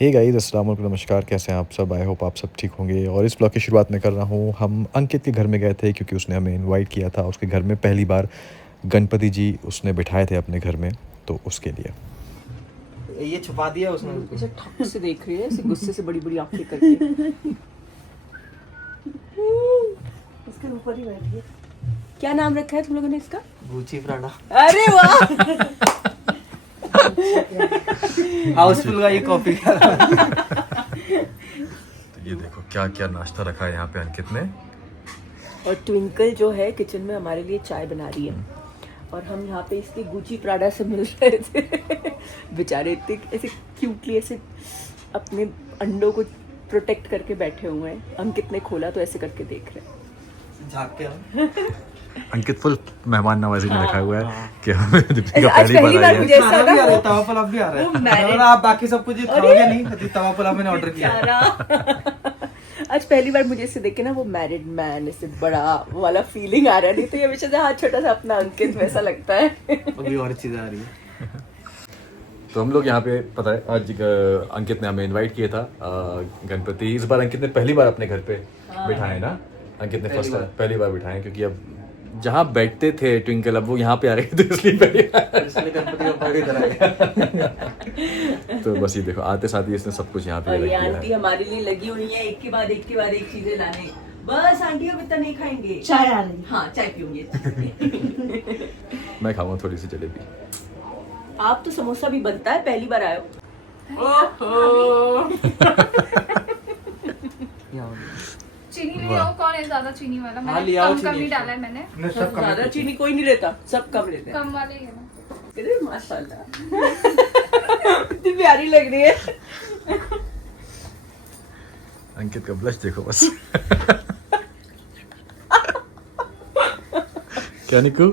Hey guys, अस्सलाम वालेकुम, नमस्कार। कैसे हैं आप सब? आई होप आप सब ठीक होंगे। और इस ब्लॉग की शुरुआत मैं कर रहा हूँ। हम अंकित के घर में गए थे क्योंकि उसने हमें इनवाइट किया था। उसके घर में पहली बार गणपति जी उसने बिठाए थे अपने घर में, तो उसके लिए। ये छुपा दिया उसने। इसे ठक से देख रही है, ऐसे गुस्से से बड़ी बड़ी आंखें करके। इसके ऊपर ही बैठी है। क्या नाम रखा है तुम लोगों ने इसका? गुची प्राड़ा। अरे वाह। हाउसफुल का ये कॉपी। तो ये देखो क्या क्या नाश्ता रखा है यहाँ पे अंकित ने। और ट्विंकल जो है किचन में हमारे लिए चाय बना रही है और हम यहाँ पे इसके गुची प्राडा से मिल रहे थे। बेचारे इतने ऐसे क्यूटली ऐसे अपने अंडों को प्रोटेक्ट करके बैठे हुए हैं। अंकित ने खोला तो ऐसे करके देख रहे हैं। झाँक के अंकित फुल मेहमान नवाजी में रखा हुआ है कि हमें आज पहली बार मुझे ऐसा खाना भी आ रहा लगा। है, तवा पुलाव भी आ रहा वो है। married- और आप बाकी सब कुछ खाओगे नहीं, तो तवा पुलाव मैंने ऑर्डर किया। आज पहली बार मुझे इससे देख के ना वो मैरिड मैन ऐसे बड़ा वाला फीलिंग आ रहा है। नहीं तो ये हमेशा से हाथ छोटा सा अपना अंकित वैसा लगता है। अभी और चीज आ रही है। तो हम लोग यहाँ पे पता है आज अंकित ने हमें इनवाइट किया था गणपति। इस बार अंकित ने पहली बार अपने घर पे बिठाए ना। अंकित ने पहली बार बिठाए क्योंकि अब जहाँ बैठते थे ट्विंकल अब वो यहाँ पे आ रहे थे, इसलिए गणपति बप्पा की तरह। तो बस ये देखो आते साथ ही इसने सब कुछ यहाँ पे और रख ये दिया आंटी है। हमारे लिए लगी हुई है एक के बाद एक चीजें लाने। बस आंटी अब इतना नहीं खाएंगे। चाय आ रही है। हाँ चाय पियूंगी। मैं खाऊंगा थोड़ी सी जलेबी। आप तो समोसा भी बनता है, पहली बार आयो। चीनी ले आओ। कौन है ज्यादा चीनी वाला? हाँ, मैंने ले आओ कम चीनी। ही डाला है मैंने। ज्यादा चीनी कोई नहीं लेता, सब कम लेते हैं। कम वाले ही है ना। अरे माशाल्लाह। इतनी प्यारी लग रही है। अंकित का ब्लश देखो बस। क्या निकू,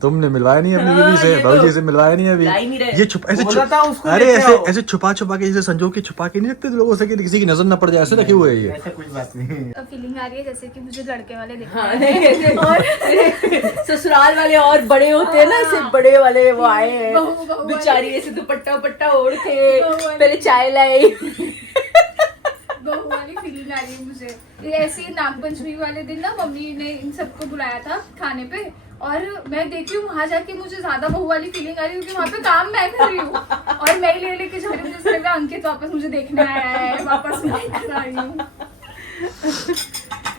तुमने मिलवाया नहीं अपनी बीवी से? ये तो भाजी से मिलवाया नहीं अभी? ला ही नहीं रहे। ये छुप ऐसे बोला था उसको अरे लेके ऐसे आओ। ऐसे छुपा छुपा के जैसे संजो के छुपा के नहीं रखते लोगों से कि किसी की नजर ना पड़ जाए, ऐसे रखे हुए हैं ये। ऐसा कुछ बात नहीं। अब फीलिंग आ रही है जैसे कि मुझे लड़के वाले दिख हाँ, रहे हैं। और ससुराल वाले और बड़े होते हैं ना, ऐसे बड़े वाले वो आए हैं। बहू वाले। बेचारी ऐसे दुपट्टा उपट्टा ओढ़ के बहू वाले। पहले चाय लाई। बहू वाली फीलिंग आ रही है मुझे। ये ऐसे ही नागपंचमी वाले दिन ना मम्मी ने इन सबको बुलाया था खाने पे और मैं देख रही हूँ वहां जाके मुझे ज्यादा बहू वाली फीलिंग आ रही है क्योंकि वहां पे काम मैं कर रही हूँ और मैं ही ले लेके जा रही हूँ। जैसे लग रहा है अंकित वापस मुझे देखने आया है, वापस मैं कर रही हूँ।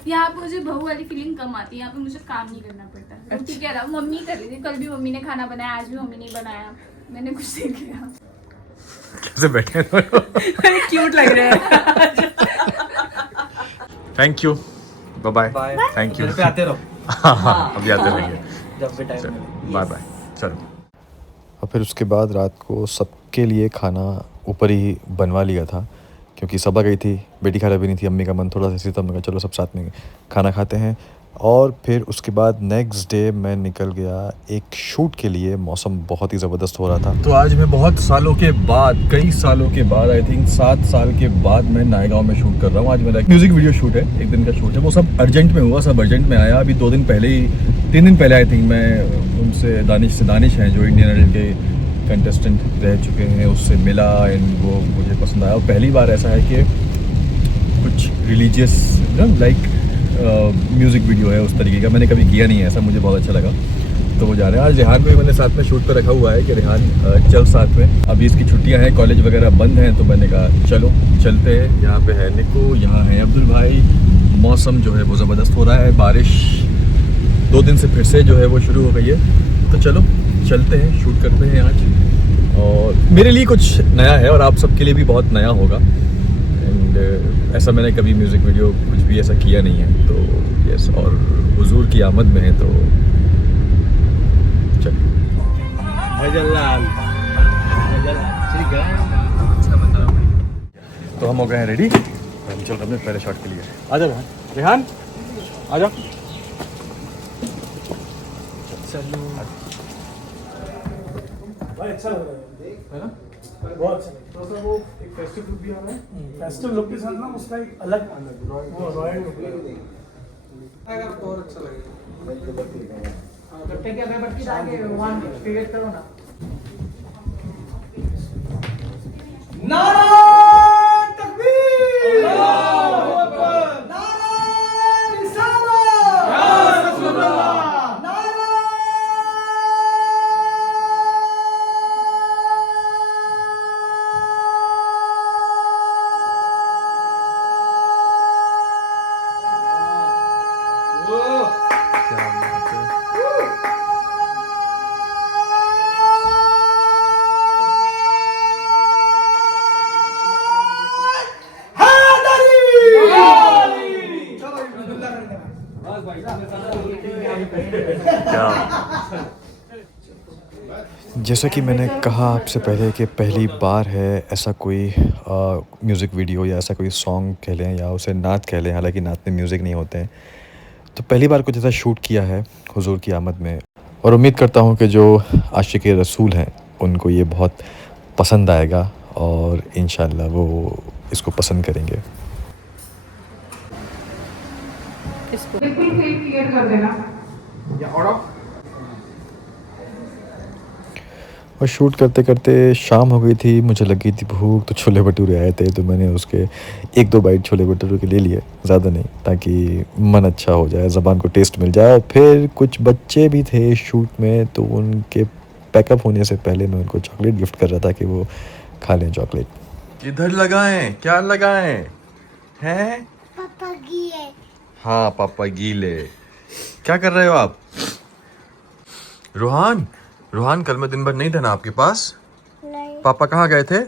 यहाँ पे मुझे बहू वाली फीलिंग कम आती है। यहाँ पे मुझे काम नहीं करना पड़ता। रोटी क्या रहा मम्मी कर रही थी। कल भी मम्मी ने खाना बनाया, आज भी मम्मी ने बनाया। मैंने कुछ देख लिया। कैसे बैठे हो? क्यूट लग रहे हैं। Thank you, bye bye. Thank you. घर पे आते रहो हाँ, अभी आते रहेंगे। जब भी टाइम मिले। Bye bye. चलो। और फिर उसके बाद रात को सबके लिए खाना ऊपर ही बनवा लिया था क्योंकि सबा गई थी, बेटी खा रही नहीं थी, अम्मी का मन थोड़ा सा सी था। मैं चलो सब साथ में खाना खाते हैं। और फिर उसके बाद नेक्स्ट डे मैं निकल गया एक शूट के लिए। मौसम बहुत ही ज़बरदस्त हो रहा था। तो आज मैं बहुत सालों के बाद, कई सालों के बाद, आई थिंक 7 साल के बाद मैं नायगांव में शूट कर रहा हूँ। आज मेरा एक म्यूज़िक वीडियो शूट है, 1 दिन का शूट है। वो सब अर्जेंट में हुआ, सब अर्जेंट में आया। अभी 2 दिन पहले ही, 3 दिन पहले आई थिंक मैं उनसे दानिश हैं जो इंडियन आइडल के कंटेस्टेंट रह चुके हैं, उससे मिला एंड वो मुझे पसंद आया। और पहली बार ऐसा है कि कुछ रिलीजियस लाइक म्यूज़िक वीडियो है उस तरीके का, मैंने कभी किया नहीं है ऐसा, मुझे बहुत अच्छा लगा। तो वो जा रहे हैं। आज रेहान को भी मैंने साथ में शूट पे रखा हुआ है कि रेहान चल साथ में। अभी इसकी छुट्टियां हैं, कॉलेज वगैरह बंद हैं, तो मैंने कहा चलो चलते हैं। यहाँ पे है निको, यहाँ है अब्दुल भाई। मौसम जो है वो ज़बरदस्त हो रहा है, बारिश 2 दिन से फिर से जो है वो शुरू हो गई है। तो चलो चलते हैं, शूट करते हैं आज। और मेरे लिए कुछ नया है और आप सबके लिए भी बहुत नया होगा। एंड ऐसा मैंने कभी म्यूज़िक वीडियो कुछ भी ऐसा किया नहीं है। तो यस, और हुजूर की आमद में है तो चलिए। तो हम हो गए हैं रेडी, हम चल रहे हैं पहले शॉट के लिए। आ जाओ रेहान, आ जाओ। भाई अच्छा लग रहा है ना, बहुत अच्छा लग रहा है। थोड़ा सा वो एक फेस्टिव लुक भी आ रहा है। फेस्टिव लुक के साथ ना उसका एक अलग वो रॉयल लुक अगर तो और अच्छा लगेगा। गट्टे के अगरबत्ती डाल के वन क्रिएट करो ना। नारा जैसा कि मैंने कहा आपसे पहले कि पहली बार है ऐसा कोई म्यूज़िक वीडियो या ऐसा कोई सॉन्ग कह लें या उसे नात कह लें, हालांकि नात में म्यूज़िक नहीं होते हैं, तो पहली बार कुछ ऐसा शूट किया है हुजूर की आमद में। और उम्मीद करता हूँ कि जो आशिक़ रसूल हैं उनको ये बहुत पसंद आएगा और इंशाअल्लाह वो इसको पसंद करेंगे। क्लियर कर देना। और शूट करते करते शाम हो गई थी, मुझे लगी थी भूख, तो छोले भटूरे आए थे तो मैंने उसके 1-2 बाइट छोले भटूरे के ले लिए, ज़्यादा नहीं, ताकि मन अच्छा हो जाए, ज़बान को टेस्ट मिल जाए। फिर कुछ बच्चे भी थे शूट में, तो उनके पैकअप होने से पहले मैं उनको चॉकलेट गिफ्ट कर रहा था कि वो खा लें चॉकलेट। इधर लगाएं, क्या लगाएं हैं? पापा गीले। हाँ पापा गीले। क्या कर रहे हो आप? रोहान कल मैं दिन भर नहीं था ना आपके पास? नहीं। पापा कहाँ गए थे?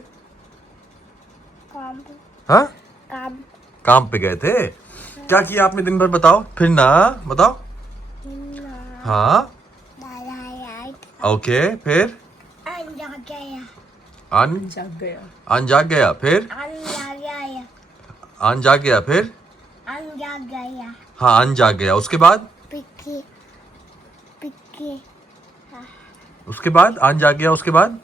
काम। हाँ? काम। पे गए थे। क्या किया आपने दिन भर बताओ? फिर ना बताओ। ना। हाँ दादा ओके, फिर अंजा गया। अन जाग गया। अन जाग गया, फिर अंजा गया। अन जाग गया, फिर अंजा गया। हाँ अन जाग गया। उसके बाद पिक्की पिक्की उसके बाद अन जाग गया, उसके बाद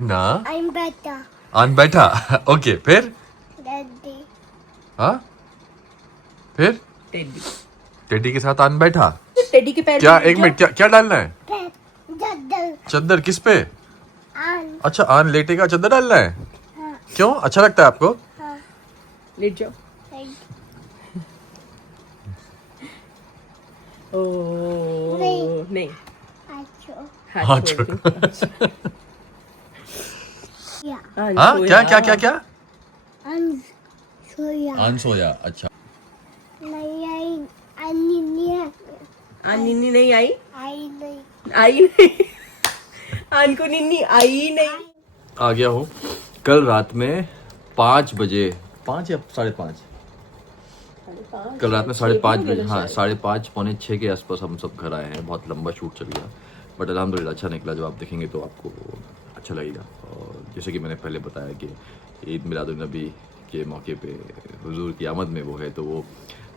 ना I'm better अन बैठा। ओके, फिर daddy हाँ फिर टेडी। टेडी के साथ अन बैठा। टेडी के पैर क्या पे एक मिनट, क्या डालना है? daddy चद्दर किस पे? and अच्छा आन लेटेगा, चद्दर डालना है? हाँ। क्यों, अच्छा लगता है आपको? हाँ लेट जाओ। ओ नहीं अच्छो हाँ, छोड़ छोड़। दो। या हाँ क्या क्या क्या क्या? and सोया अन सोया। अच्छा नहीं नहीं निन्नी नहीं आई। आई नहीं आई नहीं। आन को निन्नी आई नहीं। आ गया हूँ। कल रात में 5 बजे, 5 या 5:30, कल रात में 5:30 बजे, हाँ 5:30 पौने 6 के आसपास हम सब घर आए हैं। बहुत लंबा शूट चल गया, बट अल्हम्दुलिल्लाह अच्छा निकला। जो आप देखेंगे तो आपको अच्छा लगेगा। और जैसे कि मैंने पहले बताया कि ईद मिलादुन्नबी के मौके पे हुजूर की आमद में वो है, तो वो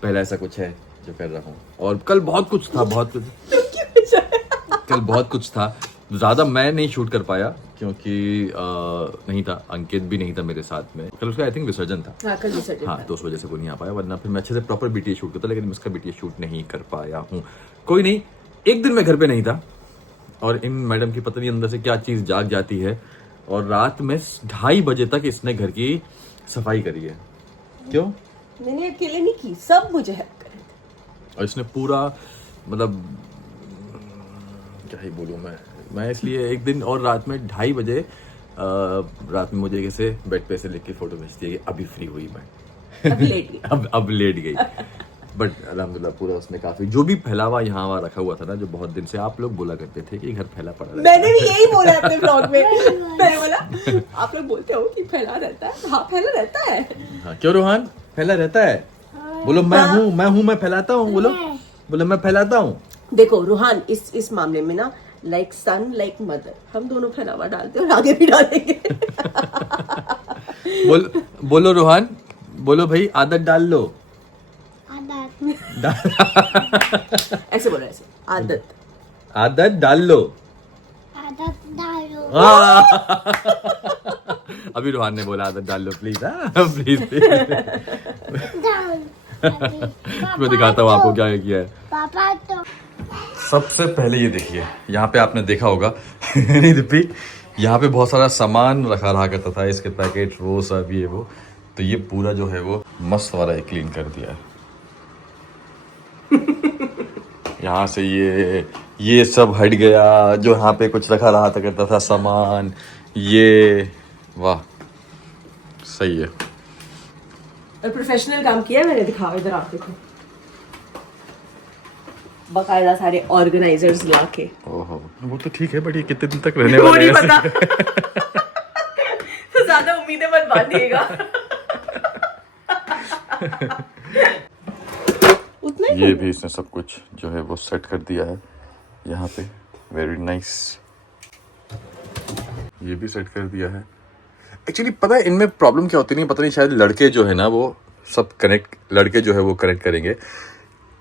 पहला ऐसा कुछ है जो कर रहा हूँ। और कल बहुत कुछ था, कल बहुत कुछ था। ज़्यादा मैं नहीं शूट कर पाया क्योंकि नहीं था, अंकित भी नहीं था मेरे साथ में। कल उसका आई थिंक विसर्जन था। हाँ कल विसर्जन हाँ था। तो उस वजह से वो नहीं आ पाया, वरना फिर मैं अच्छे से प्रॉपर बीटीएस शूट करता, लेकिन मैं इसका बीटीएस शूट नहीं कर पाया हूँ। कोई नहीं, एक दिन मैं घर पे नहीं था और इन मैडम की पता नहीं अंदर से क्या चीज़ जाग जाती है, और रात में 2:30 बजे तक इसने घर की सफाई करी है। क्यों? मैंने अकेले नहीं की, सब मुझे हेल्प करे। और इसने पूरा, मतलब क्या ही बोलूँ मैं इसलिए एक दिन और रात में 2:30 बजे रात में मुझे कैसे बेड पे से लिख के फोटो भेजती है कि अभी फ्री हुई मैं। अब लेट गई। अब लेट गई। बट अल्हम्दुलिल्लाह पूरा उसमें काफी जो भी फैलावा यहाँ वहाँ रखा हुआ था ना, जो बहुत दिन से आप लोग बोला करते थे कि घर फैला पड़ा रहता है। मैंने भी यही बोला अपने ब्लॉग में। मैंने बोला आप लोग बोलते हो कि फैला रहता है। हाँ फैला रहता है। हाँ, क्यों रोहान फैला रहता है? बोलो मैं फैलाता हूँ। बोलो मैं फैलाता हूँ। देखो रूहान, इस मामले में ना लाइक सन लाइक मदर, हम दोनों फैलावा डालते हैं और आगे भी डालेंगे। बोलो रोहान, बोलो भाई आदत डाल लो। ऐसे बोलो, ऐसे आदत डाल लो। आदत डालो अभी रोहान ने बोला आदत डाल लो प्लीज। प्लीज डाल मैं दिखाता हूँ आपको क्या किया है। पापा तो सबसे पहले ये देखिए, यहाँ पे आपने देखा होगा नहीं दीपी, यहाँ पे बहुत सारा सामान रहा करता था, इसके पैकेट वो सब ये वो, तो ये पूरा जो है वो मस्त वाला क्लीन कर दिया है। यहाँ से ये सब हट गया, जो यहाँ पे कुछ रहा करता था सामान, ये वाह सही है। प्रोफेशनल काम किया मैंने, दिखाओ इधर आप देखो, बाकायदा सारे ऑर्गेनाइजर्स लाके। ओहो वो तो ठीक है, बट ये कितने दिन तक रहने वो वाले नहीं हैं? पता। तो ज्यादा उम्मीदें मत बांधिएगा। उतना ही ये भी इसने सब कुछ जो है वो सेट कर दिया है यहाँ पे। Very nice. ये भी सेट कर दिया है। एक्चुअली पता है इनमें प्रॉब्लम क्या होती नहीं, पता नहीं, शायद लड़के जो है ना वो सब लड़के जो है वो कनेक्ट करेंगे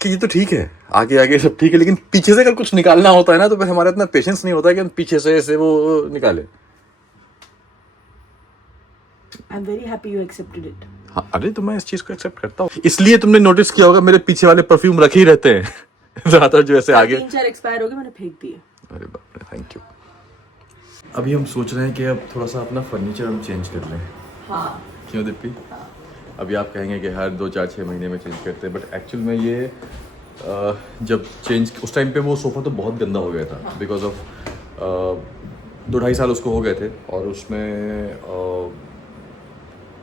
कि ये तो ठीक है, आगे आगे सब ठीक है, लेकिन पीछे से अगर कुछ निकालना होता है ना तो फिर हमारा इतना पेशेंस नहीं होता है कि हम पीछे से ऐसे वो निकाले। I am very happy you accepted it. हाँ, अरे तो मैं इस चीज को एक्सेप्ट करता हूँ। इसलिए तुमने नोटिस किया होगा मेरे पीछे वाले परफ्यूम रखे ही रहते हैं ज्यादातर जो ऐसे आगे। 3-4 एक्सपायर हो गए, मैंने फेंक दिए। अरे बाप रे, थैंक यू। अभी हम सोच रहे हैं कि अब थोड़ा सा अपना फर्नीचर हम चेंज कर लें। हाँ क्यों दीप्ति? अभी आप कहेंगे कि हर 2-4-6 महीने में चेंज करते हैं, बट एक्चुअल में ये जब चेंज उस टाइम पे वो सोफ़ा तो बहुत गंदा हो गया था बिकॉज ऑफ 2-2.5 साल उसको हो गए थे, और उसमें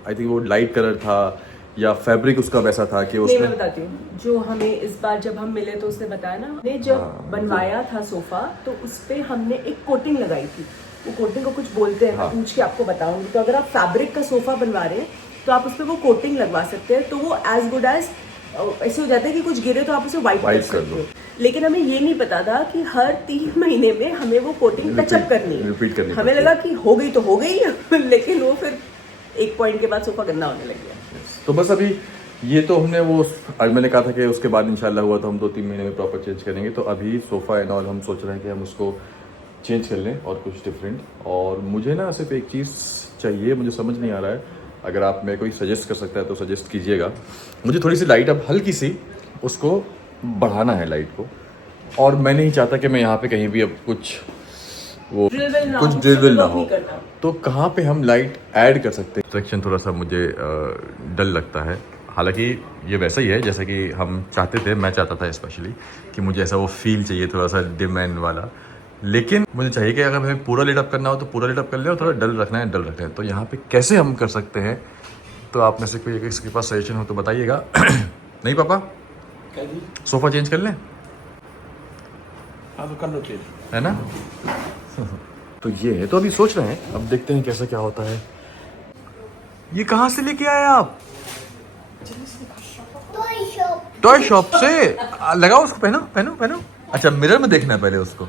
आई थिंक वो लाइट कलर था या फैब्रिक उसका वैसा था कि नहीं, उसमें मैं बताती हूँ। जो हमें इस बार जब हम मिले तो उसने बताया ना, हमने जब बनवाया था सोफा तो उस पे हमने एक कोटिंग लगाई थी। वो कोटिंग को कुछ बोलते हैं, मैं पूछ के आपको बताऊंगी। तो अगर आप फैब्रिक का सोफा बनवा रहे हैं तो आप उस पर वो कोटिंग लगवा सकते हैं, तो वो एज गुड एज ऐसे हो जाता है कि कुछ गिरे तो आप उसे वाइट कर सकते हो। लेकिन हमें ये नहीं पता था कि हर 3 महीने में हमें वो कोटिंग टचअप करनी है। रिपीट करनी हमें लगा कि हो गई तो हो गई लेकिन वो फिर एक पॉइंट के बाद सोफा गंदा होने लग गया। तो बस अभी ये तो हमने वो आज मैंने कहा था कि उसके बाद इंशाल्लाह हुआ तो हम 2-3 महीने में प्रॉपर चेंज करेंगे। तो अभी सोफ़ा एंड ऑल हम सोच रहे हैं कि हम उसको चेंज कर लें और कुछ डिफरेंट। और मुझे ना सिर्फ एक चीज़ चाहिए, मुझे समझ नहीं आ रहा है, अगर आप मेरे कोई सजेस्ट कर सकता है तो सजेस्ट कीजिएगा। मुझे थोड़ी सी लाइट अब हल्की सी उसको बढ़ाना है लाइट को, और मैं नहीं चाहता कि मैं यहाँ पे कहीं भी अब कुछ वो कुछ ड्रिल ना हो। तो कहाँ पे हम लाइट ऐड कर सकते हैं? सेक्शन थोड़ा सा मुझे डल लगता है, हालांकि ये वैसा ही है जैसा कि हम चाहते थे, मैं चाहता था स्पेशली कि मुझे ऐसा वो फील चाहिए थोड़ा सा डिम एंड वाला। लेकिन मुझे चाहिए कि अगर हमें पूरा लिट अप करना हो तो पूरा लिट अप कर ले, और थोड़ा डल रखना है डल रखना है। तो यहाँ पे कैसे हम कर सकते हैं? तो आप में से कोई इसके पास सजेशन हो तो बताइएगा। नहीं पापा, सोफ़ा चेंज कर लें? हाँ तो कर लो चेंज, है ना? तो ये है, तो अभी सोच रहे हैं, अब देखते हैं कैसा क्या होता है। ये कहाँ से लेके आए आप? टॉय शॉप से? लगाओ उसको, पहनो पहनो पहनो। अच्छा, मिरर में देखना है पहले उसको।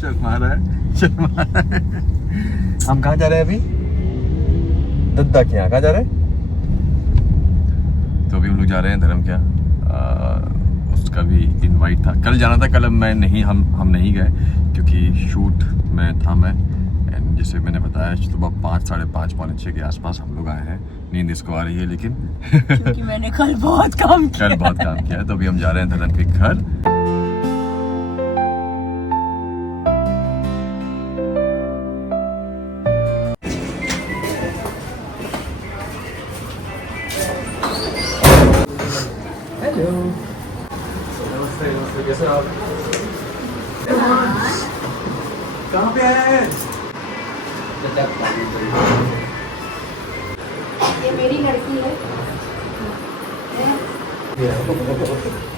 शर्मा रहा है, शर्मा रहा है। हम कहाँ जा रहे हैं अभी? दद्दा के यहाँ। कहाँ जा रहे हैं? तो अभी हम लोग जा रहे हैं धर्म क्या, उसका भी इनवाइट था, कल जाना था, कल मैं नहीं, हम नहीं गए क्योंकि शूट में था मैं। एंड जैसे मैंने बताया सुबह 5, 5:30, 5:45 के आसपास हम लोग आए हैं। नींद इसको आ रही है लेकिन क्योंकि मैंने कल बहुत काम किया है। तो अभी हम जा रहे हैं धर्म के घर। कैसे आप? कहाँ पे आए हैं? ये मेरी लड़की है।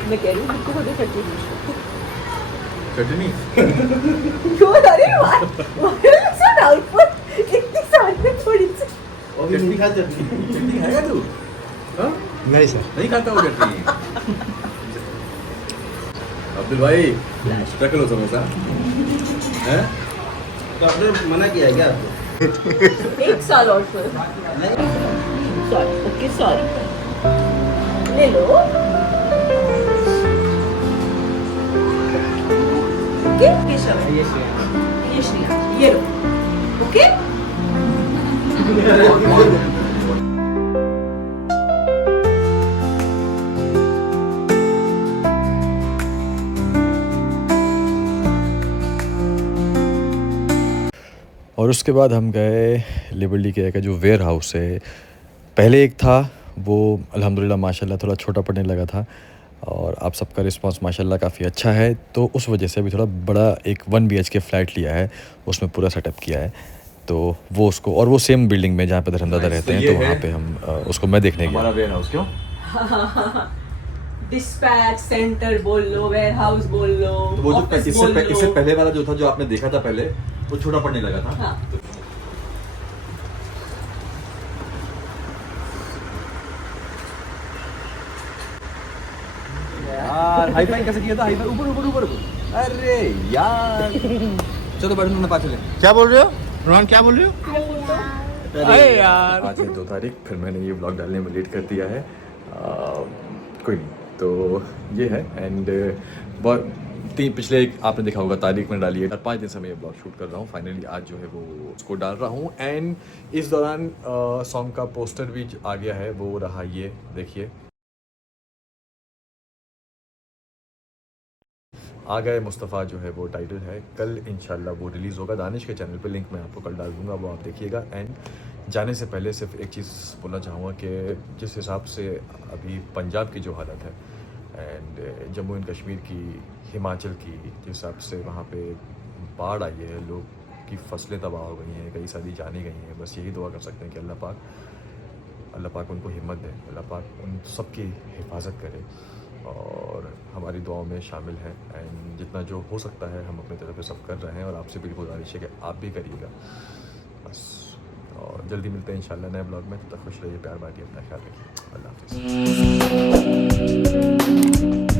मैं कह रही हूँ खुद को खुद ही करती हूँ। चटनी? क्यों? अरे इतनी सारी थोड़ी सी चटनी खा, चटनी खाएगा तू? हाँ? नहीं सर, नहीं खाता हूँ चटनी। अब्दुल भाई, रख लो समोसा। हैं? तो आपने मना किया है क्या आपको? 1 साल और सर। सॉरी, ओके सॉरी, ले लो। ओके, ये श्रेया, ये लो। ओके, और उसके बाद हम गए लिबर्टी केयर का जो वेयर हाउस है। पहले एक था, वो अल्हम्दुलिल्लाह माशाल्लाह थोड़ा छोटा पड़ने लगा था, और आप सबका रिस्पांस माशाल्लाह काफ़ी अच्छा है। तो उस वजह से अभी थोड़ा बड़ा एक 1 BHK फ्लैट लिया है, उसमें पूरा सेटअप किया है। तो वो उसको, और वो सेम बिल्डिंग में जहाँ पे धर्मदादा रहते हैं, तो वहाँ पे हम उसको मैं देखने गया। हमारा वेयर हाउस क्यों? डिस्पैच सेंटर बोल लो, वेयर हाउस बोल लो, तो वो जो ऑफिस बोल लो। इससे पहले वाला जो था, जो आपने देखा था पहले, वो छोटा पड़ने लगा था। हाँ। यार हाई फाई कैसे किया था? हाई फाई ऊपर ऊपर ऊपर। अरे यार, चलो बैठो ना, पास चले। क्या बोल रहे हो रोहन, क्या बोल रहे हो? अरे यार आज है 2 तारीख, फिर मैंने ये व्लॉग डालने में लेट कर दिया है। कोई नहीं, तो ये है। एंड बहुत पिछले एक आपने देखा होगा तारीख में डाली है, 5 दिन से मैं ये ब्लॉग शूट कर रहा हूँ। फाइनली आज जो है वो उसको डाल रहा हूँ। एंड इस दौरान सॉन्ग का पोस्टर भी आ गया है, वो रहा ये देखिए, आ गए मुस्तफ़ा जो है वो टाइटल है। कल इंशाल्लाह वो रिलीज़ होगा दानिश के चैनल पे, लिंक मैं आपको कल डाल दूंगा, वो आप देखिएगा। एंड जाने से पहले सिर्फ एक चीज़ बोलना चाहूँगा कि जिस हिसाब से अभी पंजाब की जो हालत है एंड जम्मू एंड कश्मीर की, हिमाचल की, जिस हिसाब से वहाँ पे बाढ़ आई है, लोग की फसलें तबाह हो गई हैं, कई सारी जाने गई हैं, बस यही दुआ कर सकते हैं कि अल्लाह पाक उनको हिम्मत दे, अल्लाह पाक उन सब की हिफाजत करे और हमारी दुआओं में शामिल है। एंड जितना जो हो सकता है हम अपनी तरफ से सब कर रहे हैं और आपसे भी गुजारिश है कि आप भी करिएगा बस। और जल्दी मिलते हैं इंशाल्लाह नए ब्लॉग में। तब तक खुश रहिए, प्यार बांटिए, अपना ख्याल रखिए। अल्लाह हाफ़िज़।